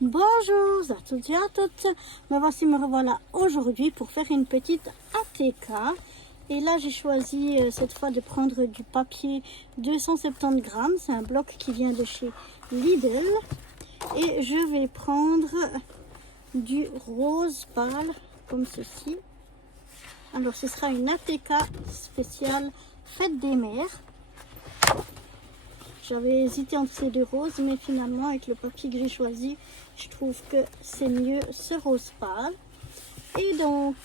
Bonjour à toutes et à toutes, me voici, me revoilà aujourd'hui pour faire une petite ATK. Et là j'ai choisi cette fois de prendre du papier 270 grammes, c'est un bloc qui vient de chez Lidl. Et je vais prendre du rose pâle comme ceci. Alors ce sera une ATK spéciale Fête des Mères. J'avais hésité entre ces deux roses, mais finalement avec le papier que j'ai choisi, je trouve que c'est mieux ce rose pâle. Et donc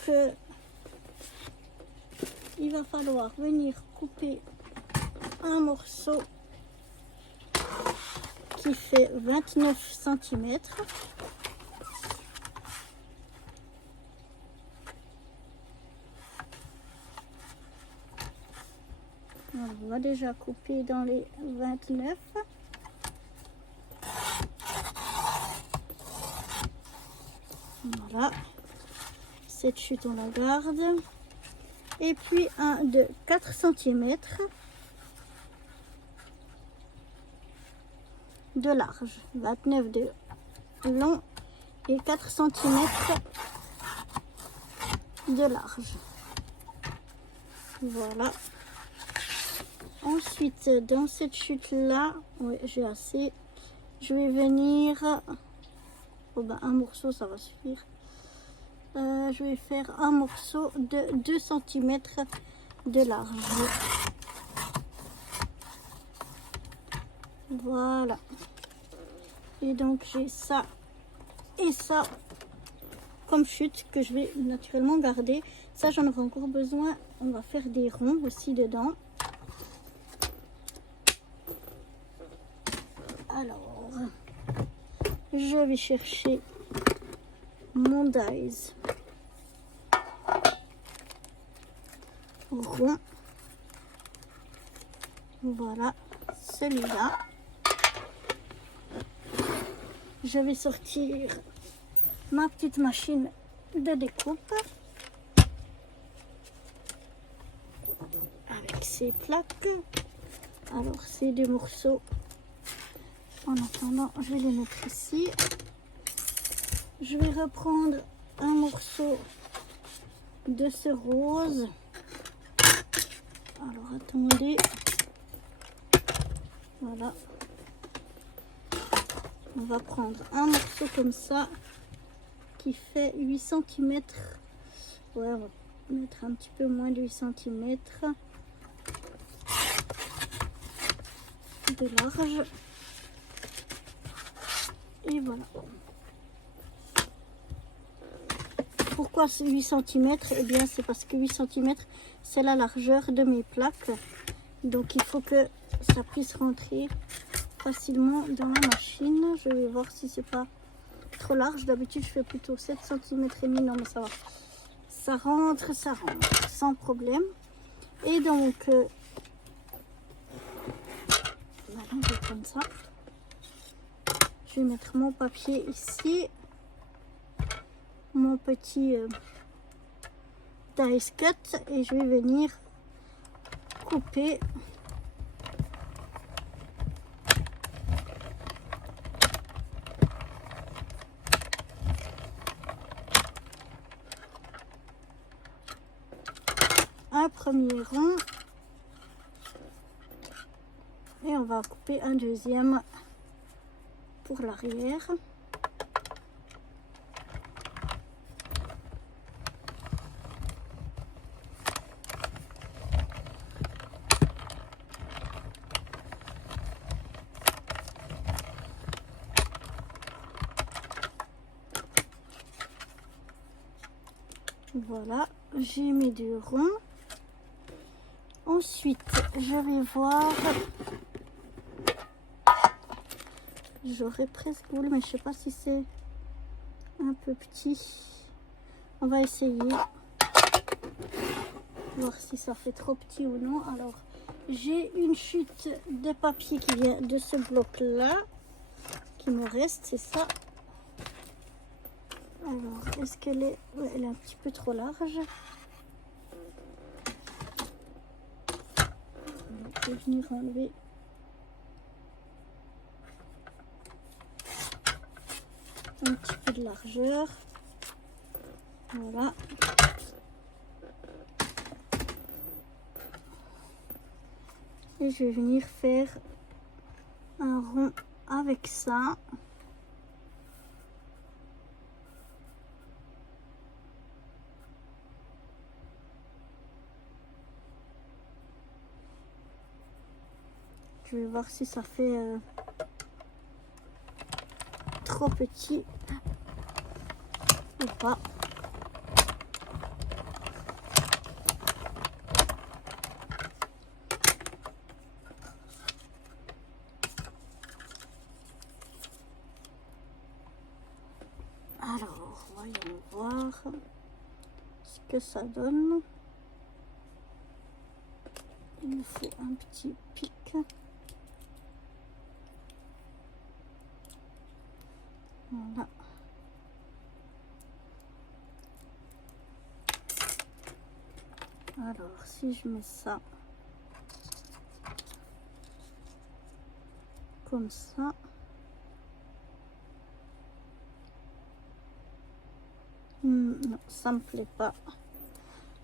il va falloir venir couper un morceau qui fait 29 cm. On va déjà couper dans les 29. Voilà. Cette chute, on la garde. Et puis un de 4 cm de large. 29 de long et 4 cm de large. Voilà. Ensuite, dans cette chute-là, oui, j'ai assez. Je vais venir... Oh ben, un morceau, ça va suffire. Je vais faire un morceau de 2 cm de large. Voilà. Et donc, j'ai ça et ça comme chute que je vais naturellement garder. Ça, j'en aurai encore besoin. On va faire des ronds aussi dedans. Alors, je vais chercher mon dies rond. Voilà, celui-là. Je vais sortir ma petite machine de découpe avec ses plaques. Alors, ces deux morceaux, en attendant, je vais les mettre ici. Je vais reprendre un morceau de ce rose. Alors, attendez. Voilà. On va prendre un morceau comme ça qui fait 8 cm. Ouais, on va mettre un petit peu moins de 8 cm de large. Et voilà. Pourquoi 8 cm? Eh bien, c'est parce que 8 cm, c'est la largeur de mes plaques. Donc, il faut que ça puisse rentrer facilement dans la machine. Je vais voir si c'est pas trop large. D'habitude, je fais plutôt 7 cm et demi. Non, mais ça va. Ça rentre sans problème. Et donc, voilà, je vais prendre ça. Je vais mettre mon papier ici. Mon petit dice cut et je vais venir couper un premier rond et on va couper un deuxième pour l'arrière. Voilà, j'ai mes deux ronds. Ensuite, je vais voir. J'aurais presque voulu, mais je sais pas si c'est un peu petit. On va essayer. Voir si ça fait trop petit ou non. Alors, j'ai une chute de papier qui vient de ce bloc-là. Qui me reste, c'est ça. Alors, est-ce qu'elle est... Ouais, elle est un petit peu trop large. Je vais venir enlever. un petit peu de largeur. Voilà. Et je vais venir faire un rond avec ça. Je vais voir si ça fait trop petit ou pas. Alors, voyons voir ce que ça donne. Il me faut un petit pic. Voilà. Alors, si je mets ça comme ça, non, ça me plaît pas.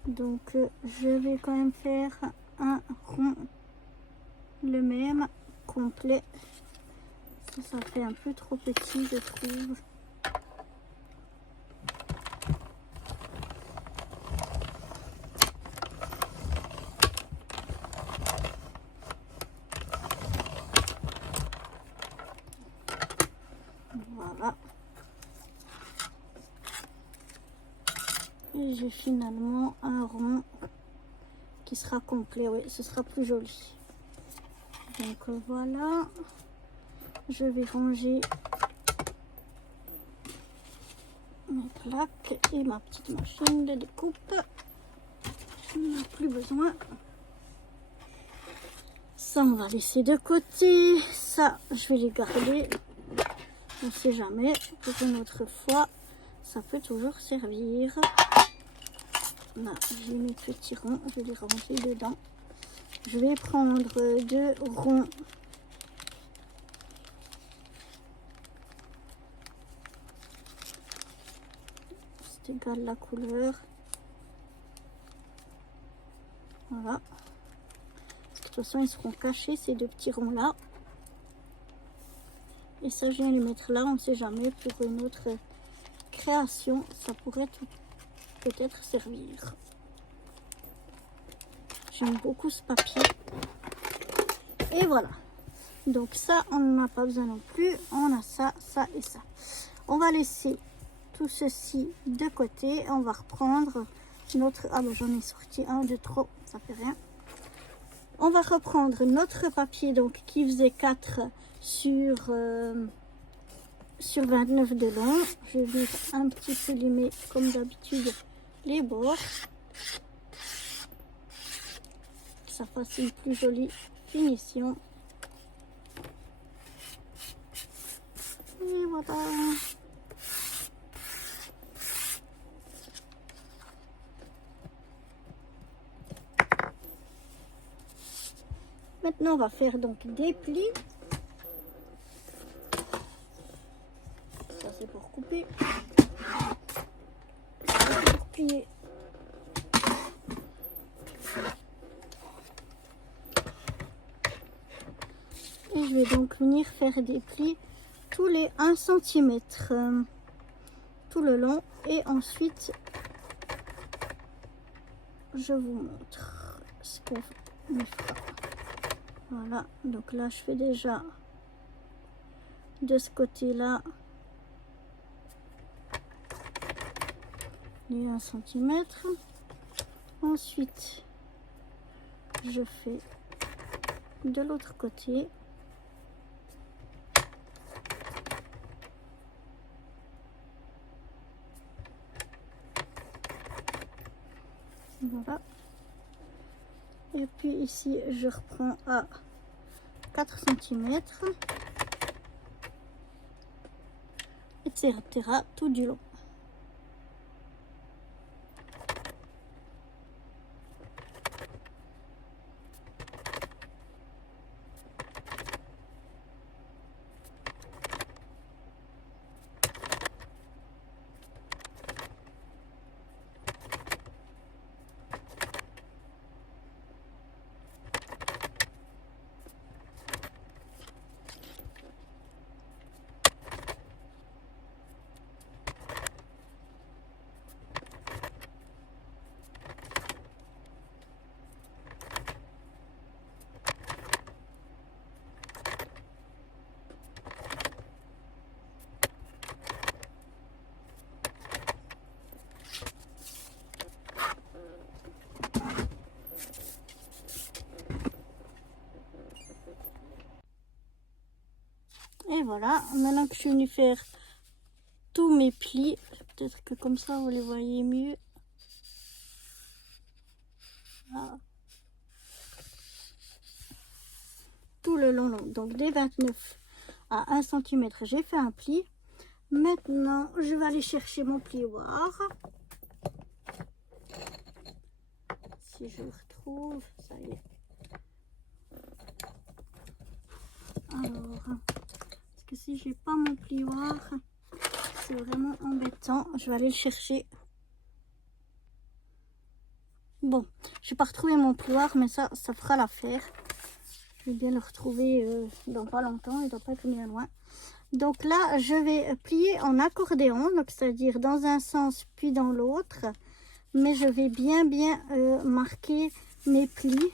Donc, je vais quand même faire un rond, le même, complet. Ça fait un peu trop petit, je trouve. Voilà. Et j'ai finalement un rond qui sera complet. Oui, ce sera plus joli. Donc voilà. Je vais ranger mes plaques et ma petite machine de découpe. On n'a plus besoin. Ça, on va laisser de côté. Ça, je vais les garder. On ne sait jamais. Pour une autre fois, ça peut toujours servir. Là, j'ai mes petits ronds. Je vais les ranger dedans. Je vais prendre 2 ronds. C'est égal la couleur. Voilà. De toute façon, ils seront cachés, ces 2 petits ronds-là. Et ça, je viens les mettre là. On ne sait jamais. Pour une autre création, ça pourrait peut-être servir. J'aime beaucoup ce papier. Et voilà. Donc ça, on n'en a pas besoin non plus. On a ça, ça et ça. On va laisser tout ceci de côté. On va reprendre notre... Ah ben j'en ai sorti un de trop. Ça fait rien. On va reprendre notre papier donc qui faisait 4 sur 29 de long. Je vais venir un petit peu limer comme d'habitude les bords. Que ça fasse une plus jolie finition. Et voilà. Maintenant, on va faire donc des plis. Ça, c'est pour couper. Pour plier. Et je vais donc venir faire des plis tous les 1 cm tout le long. Et ensuite, je vous montre ce qu'on fera. Voilà, donc là je fais déjà de ce côté-là les 1 cm. Ensuite, je fais de l'autre côté. Voilà. Et puis ici, je reprends à 4 cm, etc. tout du long. voilà, maintenant que je suis venue faire tous mes plis, peut-être que comme ça vous les voyez mieux. Voilà. Tout le long, donc des 29 à 1 cm, j'ai fait un pli. Maintenant, je vais aller chercher mon plioir. Si je le retrouve, ça y est. Alors, parce que si j'ai pas mon plioir, c'est vraiment embêtant. Je vais aller le chercher. Bon, je n'ai pas retrouvé mon plioir, mais ça fera l'affaire. Je vais bien le retrouver dans pas longtemps, il ne doit pas être bien loin. Donc là, je vais plier en accordéon, donc c'est-à-dire dans un sens puis dans l'autre. Mais je vais bien marquer mes plis.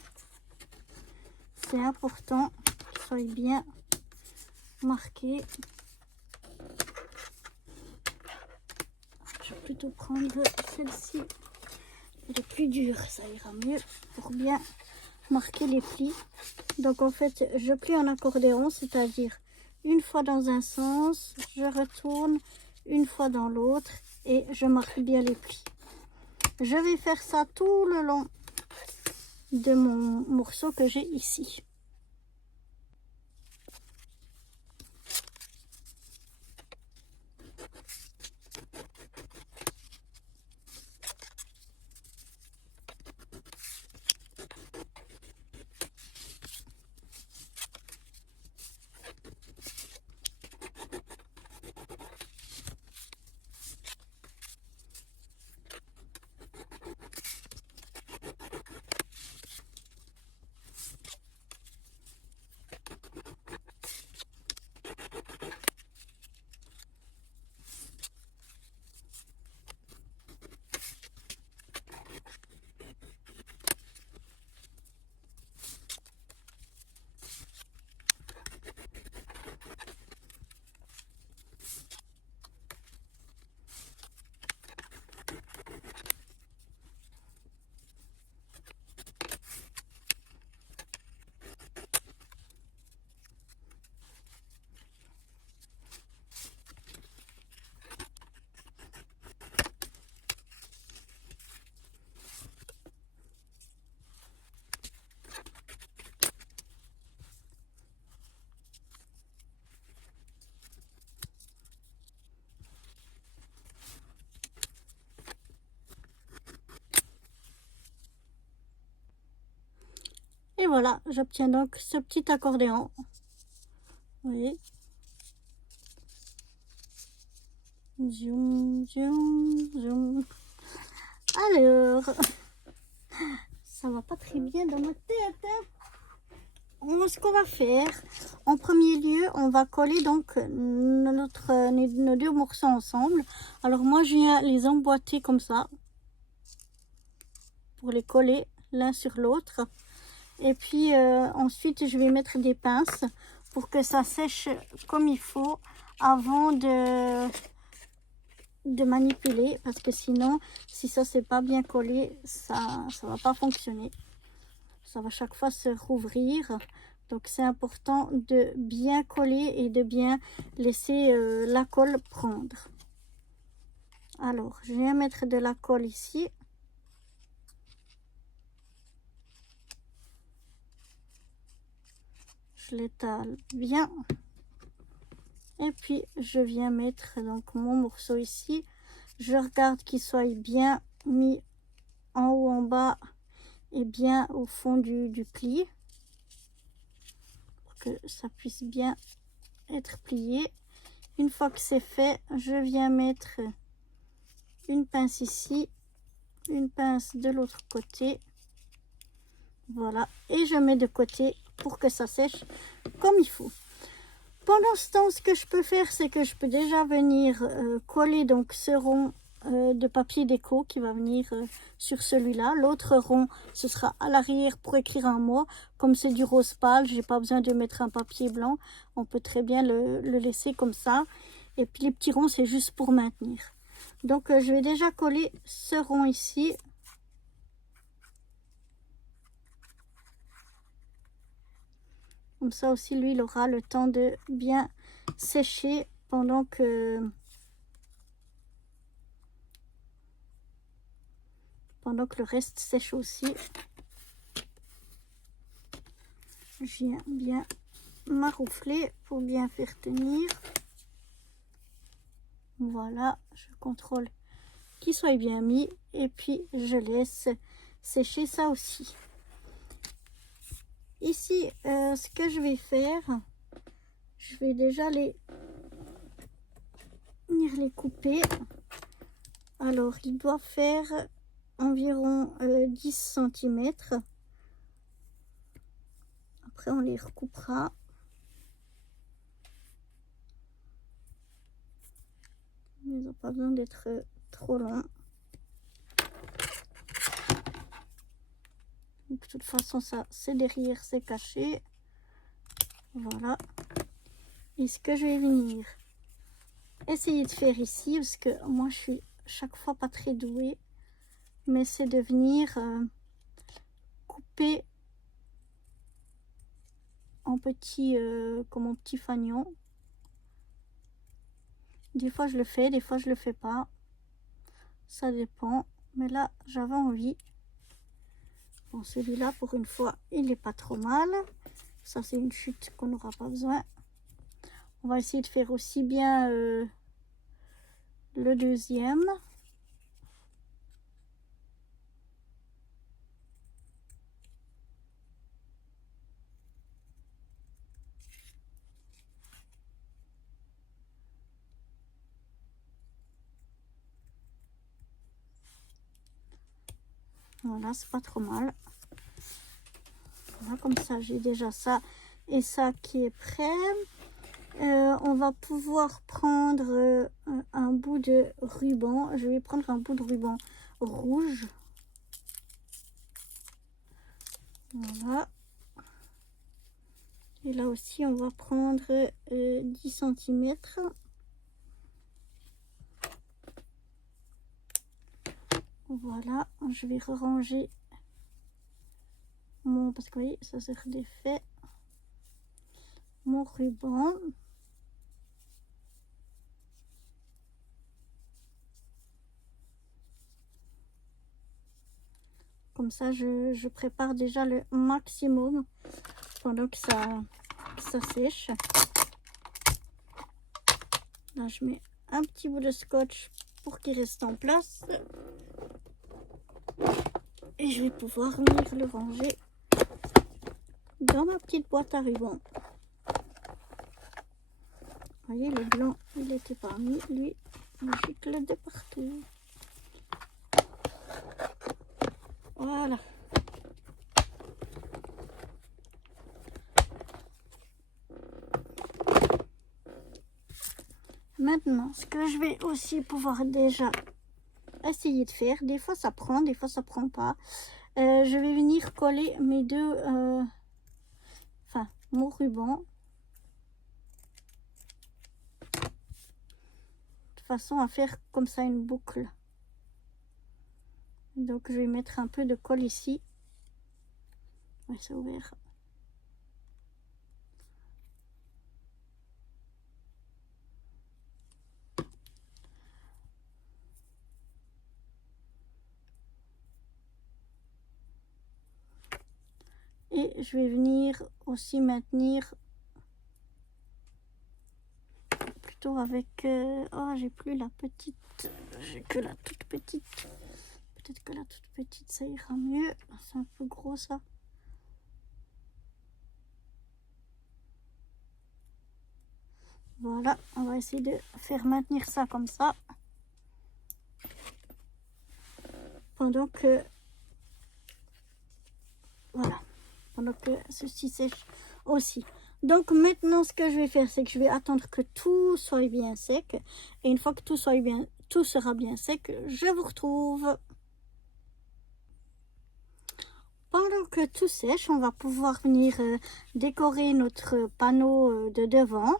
C'est important qu'ils soient bien marqués. Je vais plutôt prendre celle-ci. Elle est plus dure, ça ira mieux pour bien marquer les plis. Donc en fait, je plie en accordéon, c'est-à-dire une fois dans un sens, je retourne une fois dans l'autre et je marque bien les plis. Je vais faire ça tout le long de mon morceau que j'ai ici. Et voilà, j'obtiens donc ce petit accordéon. Vous voyez. Zoom, zoom, zoom. Alors, ça va pas très bien dans ma tête. Ce qu'on va faire, en premier lieu, on va coller donc nos deux morceaux ensemble. Alors moi, je viens les emboîter comme ça pour les coller l'un sur l'autre. Et puis ensuite, je vais mettre des pinces pour que ça sèche comme il faut avant de manipuler, parce que sinon, si ça c'est pas bien collé, ça va pas fonctionner. Ça va chaque fois se rouvrir. Donc c'est important de bien coller et de bien laisser la colle prendre. Alors, je viens mettre de la colle ici. Je l'étale bien. Et puis, je viens mettre donc mon morceau ici. Je regarde qu'il soit bien mis en haut, en bas et bien au fond du pli. Pour que ça puisse bien être plié. Une fois que c'est fait, je viens mettre une pince ici, une pince de l'autre côté. Voilà. Et je mets de côté pour que ça sèche comme il faut. Pendant ce temps, ce que je peux faire, c'est que je peux déjà venir coller donc ce rond de papier déco qui va venir sur celui-là. L'autre rond, ce sera à l'arrière pour écrire un mot. Comme c'est du rose pâle, j'ai pas besoin de mettre un papier blanc. On peut très bien le laisser comme ça. Et puis les petits ronds, c'est juste pour maintenir. Donc je vais déjà coller ce rond ici. Comme ça aussi, lui, il aura le temps de bien sécher pendant que le reste sèche aussi. Je viens bien maroufler pour bien faire tenir. Voilà, je contrôle qu'il soit bien mis et puis je laisse sécher ça aussi. Ici, ce que je vais faire, je vais déjà venir les couper. Alors, il doit faire environ 10 cm. Après, on les recoupera. Ils n'ont pas besoin d'être trop longs. De toute façon, ça, c'est derrière, c'est caché. Voilà. Et ce que je vais venir essayer de faire ici, parce que moi, je suis chaque fois pas très douée, mais c'est de venir couper en petits, comme en petits fanions. Des fois, je le fais, des fois, je le fais pas. Ça dépend. Mais là, j'avais envie. Bon, celui-là, pour une fois, il n'est pas trop mal. Ça, c'est une chute qu'on n'aura pas besoin. On va essayer de faire aussi bien le deuxième. Voilà, c'est pas trop mal. Voilà, comme ça, j'ai déjà ça et ça qui est prêt. On va pouvoir prendre un bout de ruban. Je vais prendre un bout de ruban rouge. Voilà. Et là aussi, on va prendre 10 cm. Voilà, je vais ranger mon, parce que vous voyez, ça s'est redéfait, mon ruban. Comme ça, je prépare déjà le maximum pendant que ça sèche. Là, je mets un petit bout de scotch pour qu'il reste en place. Et je vais pouvoir venir le ranger dans ma petite boîte à ruban. Vous voyez, le blanc, il était pas mis. Lui, il gicle de partout. Voilà. Maintenant, ce que je vais aussi pouvoir déjà essayer de faire, des fois ça prend, des fois ça prend pas. Je vais venir coller mes deux, enfin mon ruban, de façon à faire comme ça une boucle. Donc je vais mettre un peu de colle ici. Ouais, c'est ouvert. Et je vais venir aussi maintenir plutôt avec... oh, j'ai plus la petite, j'ai que la toute petite. Peut-être que la toute petite, ça ira mieux. C'est un peu gros, ça. Voilà, on va essayer de faire maintenir ça comme ça. Pendant que... Voilà. Pendant que ceci sèche aussi. Donc maintenant, ce que je vais faire, c'est que je vais attendre que tout soit bien sec. Et une fois que tout sera bien sec, je vous retrouve. Pendant que tout sèche, on va pouvoir venir décorer notre panneau de devant.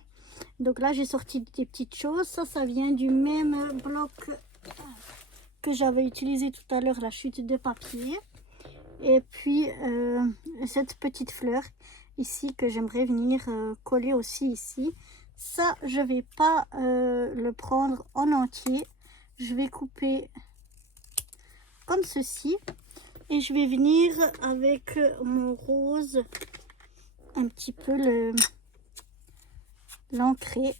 Donc là, j'ai sorti des petites choses. Ça vient du même bloc que j'avais utilisé tout à l'heure, la chute de papier. Et puis, cette petite fleur ici que j'aimerais venir coller aussi ici. Ça, je vais pas le prendre en entier. Je vais couper comme ceci. Et je vais venir avec mon rose un petit peu l'ancrer.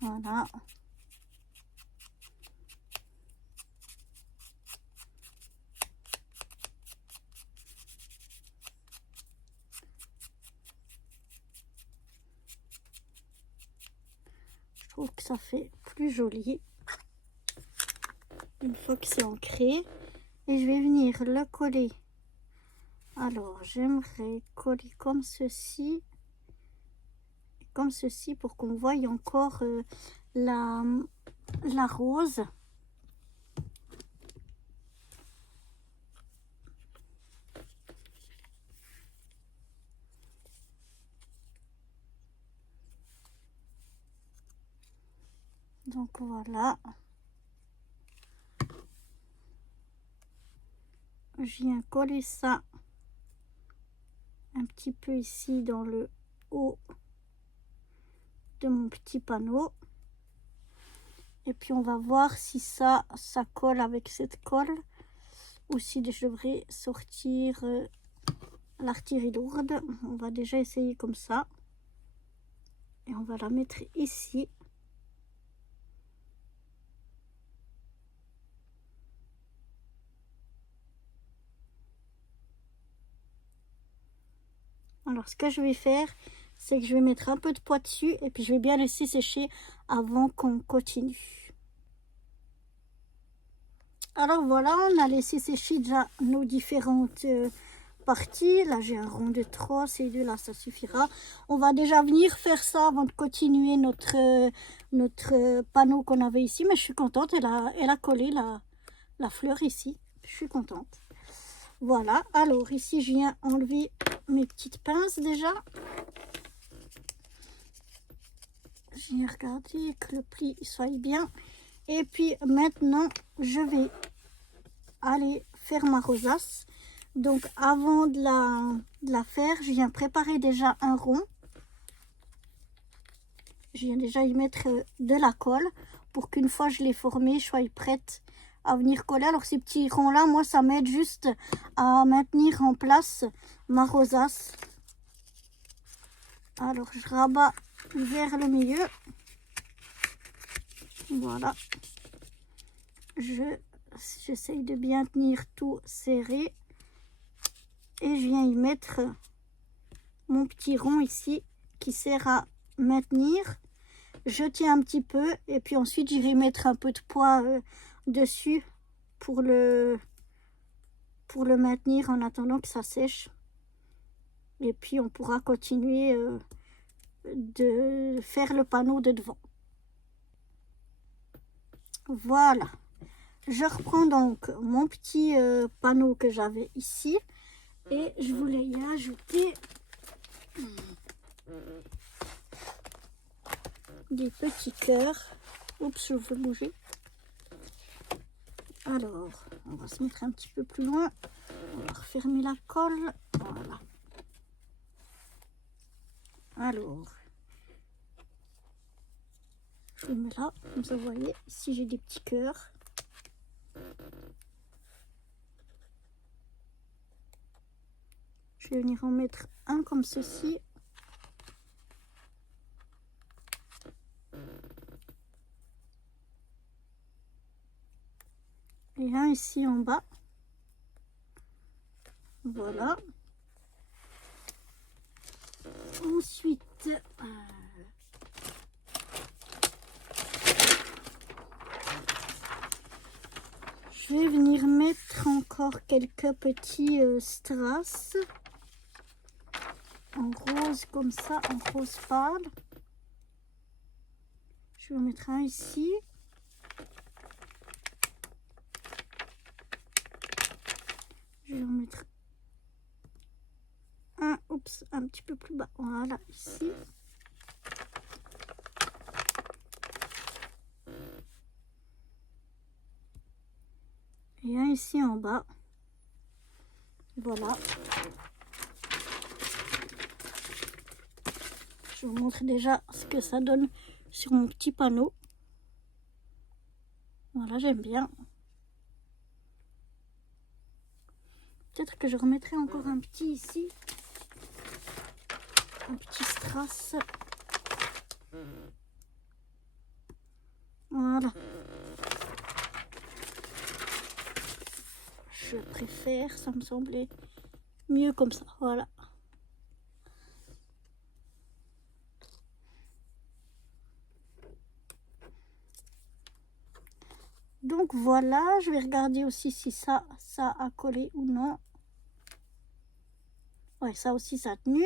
Voilà. Je trouve que ça fait plus joli une fois que c'est ancré. Et je vais venir le coller. Alors, j'aimerais coller comme ceci. Comme ceci pour qu'on voie encore la rose. Donc voilà. Je viens coller ça un petit peu ici dans le haut de mon petit panneau. Et puis on va voir si ça colle avec cette colle ou si je devrais sortir l'artillerie lourde. On va déjà essayer comme ça. Et on va la mettre ici. Alors ce que je vais faire, c'est que je vais mettre un peu de poids dessus et puis je vais bien laisser sécher avant qu'on continue. Alors voilà, on a laissé sécher déjà nos différentes parties. Là j'ai un rond de 3, ces deux là ça suffira. On va déjà venir faire ça avant de continuer notre panneau qu'on avait ici. Mais je suis contente, elle a collé la fleur ici. Je suis contente. Voilà, alors ici je viens enlever mes petites pinces déjà. Je viens regarder que le pli soit bien. Et puis maintenant, je vais aller faire ma rosace. Donc avant de la faire, je viens préparer déjà un rond. Je viens déjà y mettre de la colle pour qu'une fois je l'ai formé, je sois prête à venir coller. Alors ces petits ronds là, moi ça m'aide juste à maintenir en place ma rosace. Alors je rabats vers le milieu. Voilà. J'essaye de bien tenir tout serré. Et je viens y mettre mon petit rond ici qui sert à maintenir. Je tiens un petit peu et puis ensuite j'irai mettre un peu de poids dessus pour le maintenir en attendant que ça sèche. Et puis on pourra continuer de faire le panneau de devant. Voilà. Je reprends donc mon petit panneau que j'avais ici et je voulais y ajouter des petits cœurs. Oups, je veux bouger. Alors, on va se mettre un petit peu plus loin. On va refermer la colle. Voilà. Alors, je le mets là. Comme ça, vous voyez, ici j'ai des petits cœurs. Je vais venir en mettre un comme ceci. Et un ici en bas. Voilà. Ensuite, je vais venir mettre encore quelques petits strass en rose comme ça, en rose pâle. Je vais en mettre un ici. Je vais en mettre un, oups, un petit peu plus bas. Voilà, ici. Et un ici en bas. Voilà. Je vous montre déjà ce que ça donne sur mon petit panneau. Voilà, j'aime bien. Peut-être que je remettrai encore un petit ici. Un petit strass. Voilà. Je préfère, ça me semblait mieux comme ça. Voilà. Donc voilà, je vais regarder aussi si ça a collé ou non. Ouais, ça aussi ça a tenu.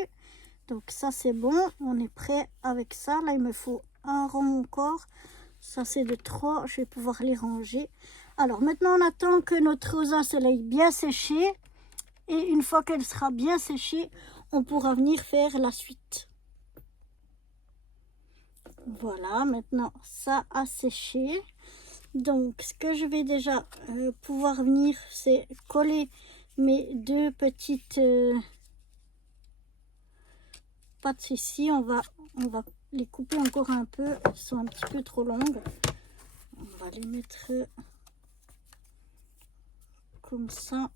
Donc ça c'est bon, on est prêt avec ça. Là il me faut un rond encore. Ça c'est de trop, je vais pouvoir les ranger. Alors maintenant on attend que notre rosace elle aille bien sécher. Et une fois qu'elle sera bien séchée, on pourra venir faire la suite. Voilà, maintenant ça a séché. Donc ce que je vais déjà pouvoir venir, c'est coller mes deux petites pattes ici. On va les couper encore un peu, elles sont un petit peu trop longues. On va les mettre comme ça.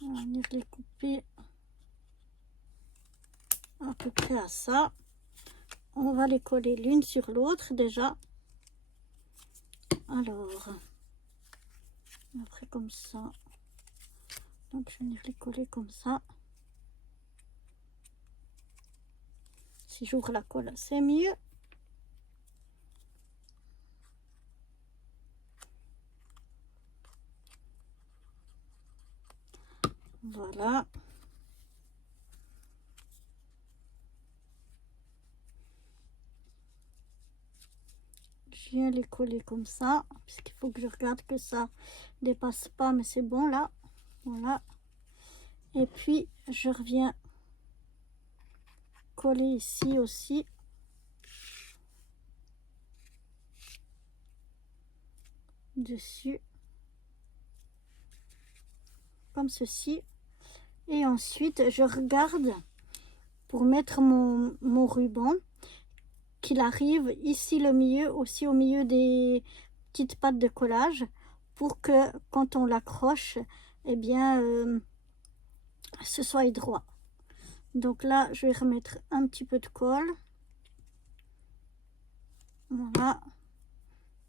On va venir les couper à peu près à ça. On va les coller l'une sur l'autre déjà. Alors, après comme ça. Donc je vais venir les coller comme ça. Si j'ouvre la colle, c'est mieux. Voilà. Je viens les coller comme ça, puisqu'il faut que je regarde que ça dépasse pas, mais c'est bon là. Voilà. Et puis je reviens coller ici aussi. Dessus. Comme ceci. Et ensuite je regarde pour mettre mon ruban qu'il arrive ici le milieu, aussi au milieu des petites pattes de collage, pour que quand on l'accroche, eh bien ce soit droit. Donc là je vais remettre un petit peu de colle. Voilà,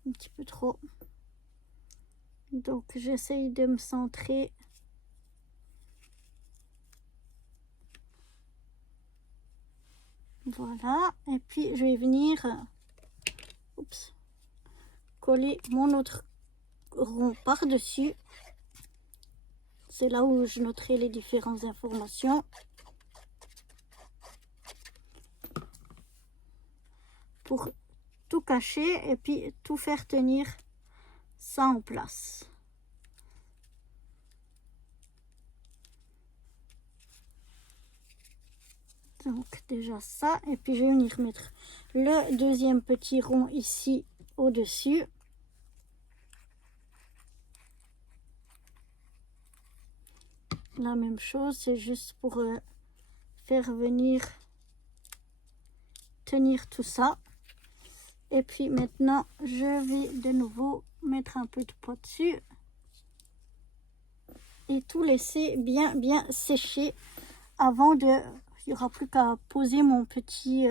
un petit peu trop. Donc j'essaye de me centrer. Voilà, et puis je vais venir coller mon autre rond par dessus. C'est là où je noterai les différentes informations. Pour tout cacher et puis tout faire tenir ça en place. Donc déjà ça, et puis je vais venir mettre le deuxième petit rond ici au-dessus. La même chose, c'est juste pour faire venir tenir tout ça. Et puis maintenant je vais de nouveau mettre un peu de poids dessus et tout laisser bien sécher avant de... Il n'y aura plus qu'à poser mon petit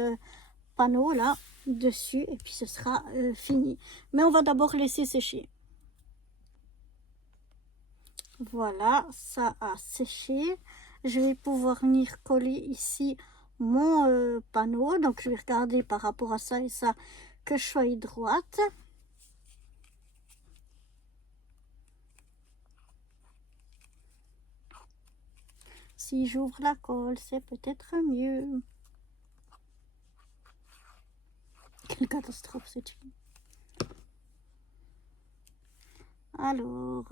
panneau là dessus et puis ce sera fini. Mais on va d'abord laisser sécher. Voilà, ça a séché. Je vais pouvoir venir coller ici mon panneau. Donc je vais regarder par rapport à ça et ça que je sois droite. Si j'ouvre la colle, c'est peut-être mieux. Quelle catastrophe cette fille. Alors,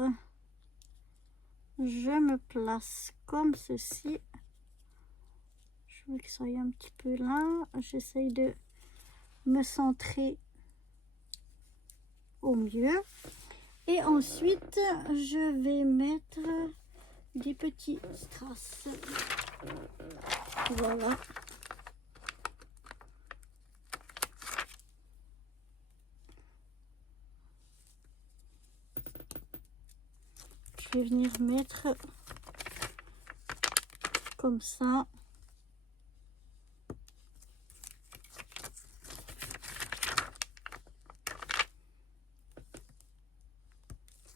je me place comme ceci. Je Je veux que ça aille un petit peu là. J'essaye de me centrer au mieux. Et ensuite, je vais mettre des petits strass. Voilà. Je vais venir mettre comme ça.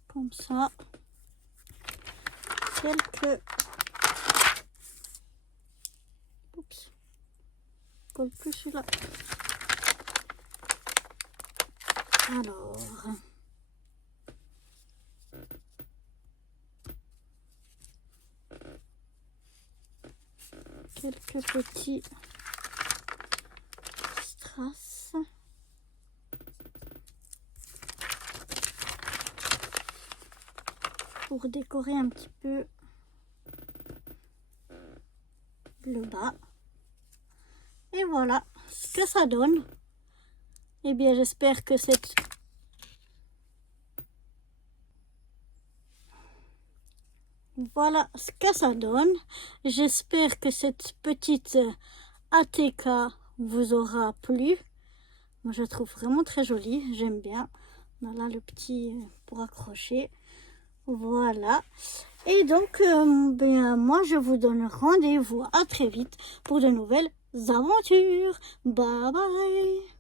Comme ça. Quelques... Oups. Colle plus celui-là. Alors... quelques petits strass. Pour décorer un petit peu le bas. Et voilà ce que ça donne. Eh bien, j'espère que cette... Voilà ce que ça donne. J'espère que cette petite ATK vous aura plu. Moi, je la trouve vraiment très jolie. J'aime bien. On a là le petit pour accrocher. Voilà. Et donc, moi, je vous donne rendez-vous à très vite pour de nouvelles aventures. Bye bye.